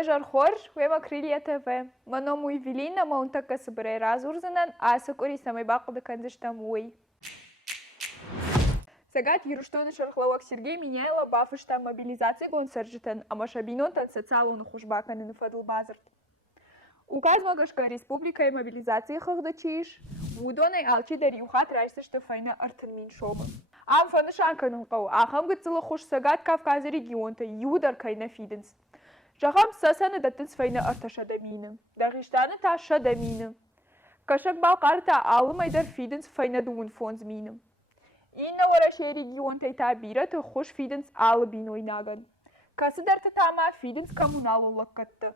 Вежар хорш, вема крылья ТВ. Маному Евелина, маунтака собирай разурзанан, а сокури самой бақылды канзыштам ой. Сагат Еруштоны Шархловак Сергей Миняйла бафыштам мобилизации гонсаржитан, а машабинонтан социалуны хушбаканы на фадл базарт. Указ Магашка Республика и мобилизации хахдачиш, вудоны алчи дариухат райсышты файна артынмин шоба. Ам фаны шанканын қау, ахам гыцылы хуш Сагат Кавказы регионта юдар кайна фиденс. Жахам сасаны даттынс файна арташада мины, дағиштаны ташада мины. Кашак балқарта алымайдар фиденс файна дуын фонз мины. Инна варашей регион тайта бираты хуш фиденс алы бин ойнаган. Касыдарты тама фиденс коммуналу лаккатты.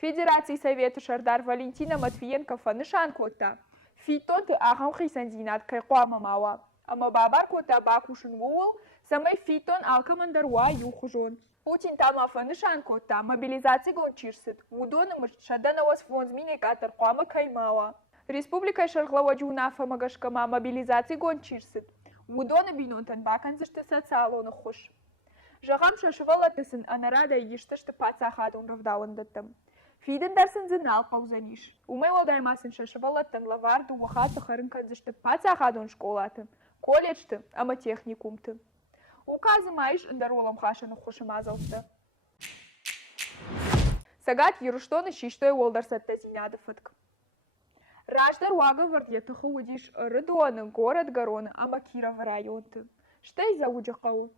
Федерации Совета Шардар Валентина Матвиенко фанышан кота. Фитонты ахам хисан зинат кайқуама мауа. Ама бабар кота бакушын вуыл, самай фитон алкамандарва юхужон. Путин тама фанышан кота мобилизации гончирсит. Удоны шаданавас фонзмине катар қуама каймауа. Республика Шарглава Джунафа Магашкама мобилизации гончирсит. Удоны бинонтан баканзышты социалоны хуш. Жахам шашывалатысын анарада ештышты пацахадун равдауындаттым. Фиден дарсын зынал паузаниш. Умай валдаймасын шашывалаттан лаварду уахаты харын канзышты пацахадун школаты. Колледжты, ама техникумты. Указы майш индаролам хашаны хушымазалты. Сагат Еруштоны шиштой волдарсатта зинады фытк. Раждар уага вардетыхы удиш рыдуаны город Гароны ама Киров районты. Штай за уджахау?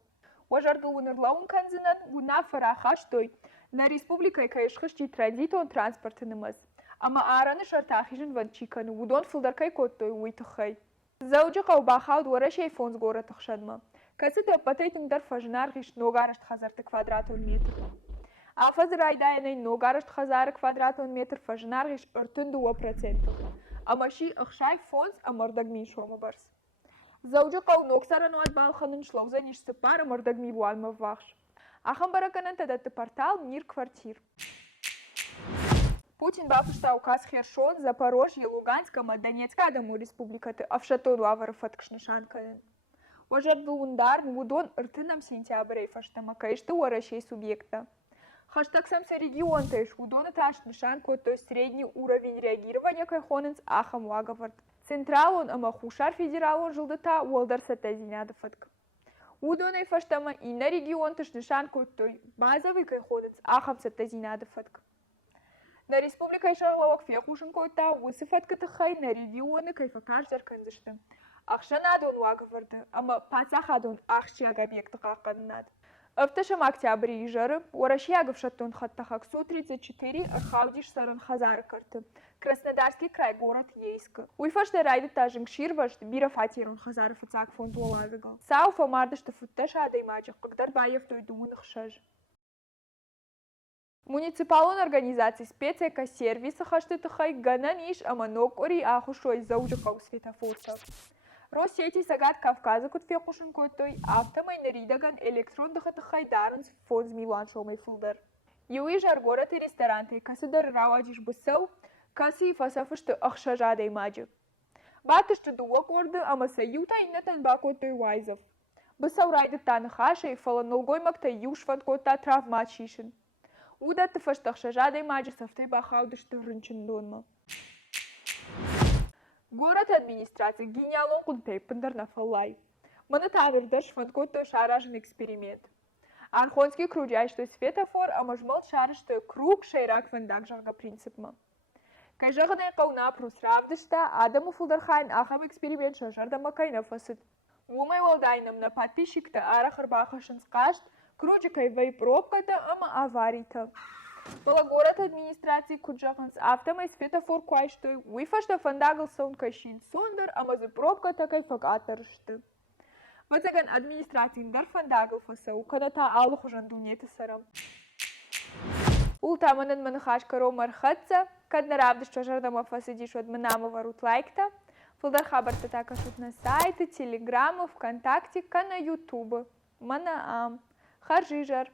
Уажаргы унырлаун канзынан уна фарахаштой на республикой кайшхышти транзитон транспортынымыз. Ама араны шартахижын ванчиканы удон фылдаркай коттой уйтыхай. Заужахау бахау дуарашей фонз город тахшадма. Касыты патейтиндар фажнаргиш ногарышт хазарты квадратон метр. Афаз райдайный ногарышт хазары квадратон метр фажнаргиш ыртын 2%. Амаши ахшай фонз амардагмин шома барс. Заужахау ноксарану отбалханын шлаузаниш сыпар амардагми буалма вахш. Ахам бараканан тадаты портал «Мир квартир». Путин бафышта указ Хершон, Запорожье, Луганска, Донецка, Дому республикаты, Авшатону аваров откшнышанканын. Вожат был ундар, мудон ртынам сентябрей фаштама кайшты уарашей субъекта. Хаштаг самса регион тайш удона ташнышанку, то есть средний уровень реагирования кайхоненс ахам уаговард. Централон амахушар федералон жилдыта уолдарсата зинядыфатк. Удоной фаштама и на регион ташнышанку, той базовый кайхоненс ахам сата зинядыфатк. На республика Шарловак фехушин койта усыфатка тахай на регионы кайфакаш жарканзышты. Ахшанадон уаговарды, ама пацахадон ахшияг объекты қаққанынад. Автошам октябрь жары, Урашьягов шаттон хаттахак 134, Архавдиш саран хазары карты. Краснодарский край, город Ейск. Уйфашты райды тажын кширвашт, бира фатирон хазары фацак фонд уалавигал. Сауфа мардышты футташа адаймачах, когда баев той думанных шаж. Муниципалон организации спецэко сервиса хаштытахай гананиш аманок ори ахушой заужахау светофорцев. Россети Сагат Кавказа кутфехушин койтой автомай наридаган электрондахатахай дарынс фонз Милан шомай фулдар. Юи жар город и ресторанты касыдар равадиш бысау, касы и фасафышты ахшажадай маджи. Батышты дуа горды амаса юта иннатан бакотой вайзов. Бысау райды таны хаша и фаланолгой макта юшван кота травмачишин. Удаты фаштахшажадай маджи сафтай бахаудышты рынчындонма. Город администрации гениалон кунтей пандарна фаллай. Манатавер шванкото шаражен эксперимент. Архонский кружай, что светофор, а можмал шар, что круг шейрак вандак жарга принципма. Кайжаганая кауна прусравдышта, Адаму фулдархайн ахам эксперимент шажарда макайна фасыт. Умай волдайнам на подписчик-то арахарбахашин скажет, кружикай вей пробка-то, ама аварий-то. Была город администрации куджаханс автомай светофор кайштой, уйфашта фандагл сон кайшин сондар, амазы пробка такай факатаршты. Вазаган администрации ндар фандагл фасау, кадата алуху жандунеты сарам. Ултаманан манахашка ромар хатца, каднаравдыш чожардама фасадиш от манама варут лайкта, фулдар хабарта такашут на сайты, телеграмму, ВКонтакте, на ютубе. Манаам. Харжижар.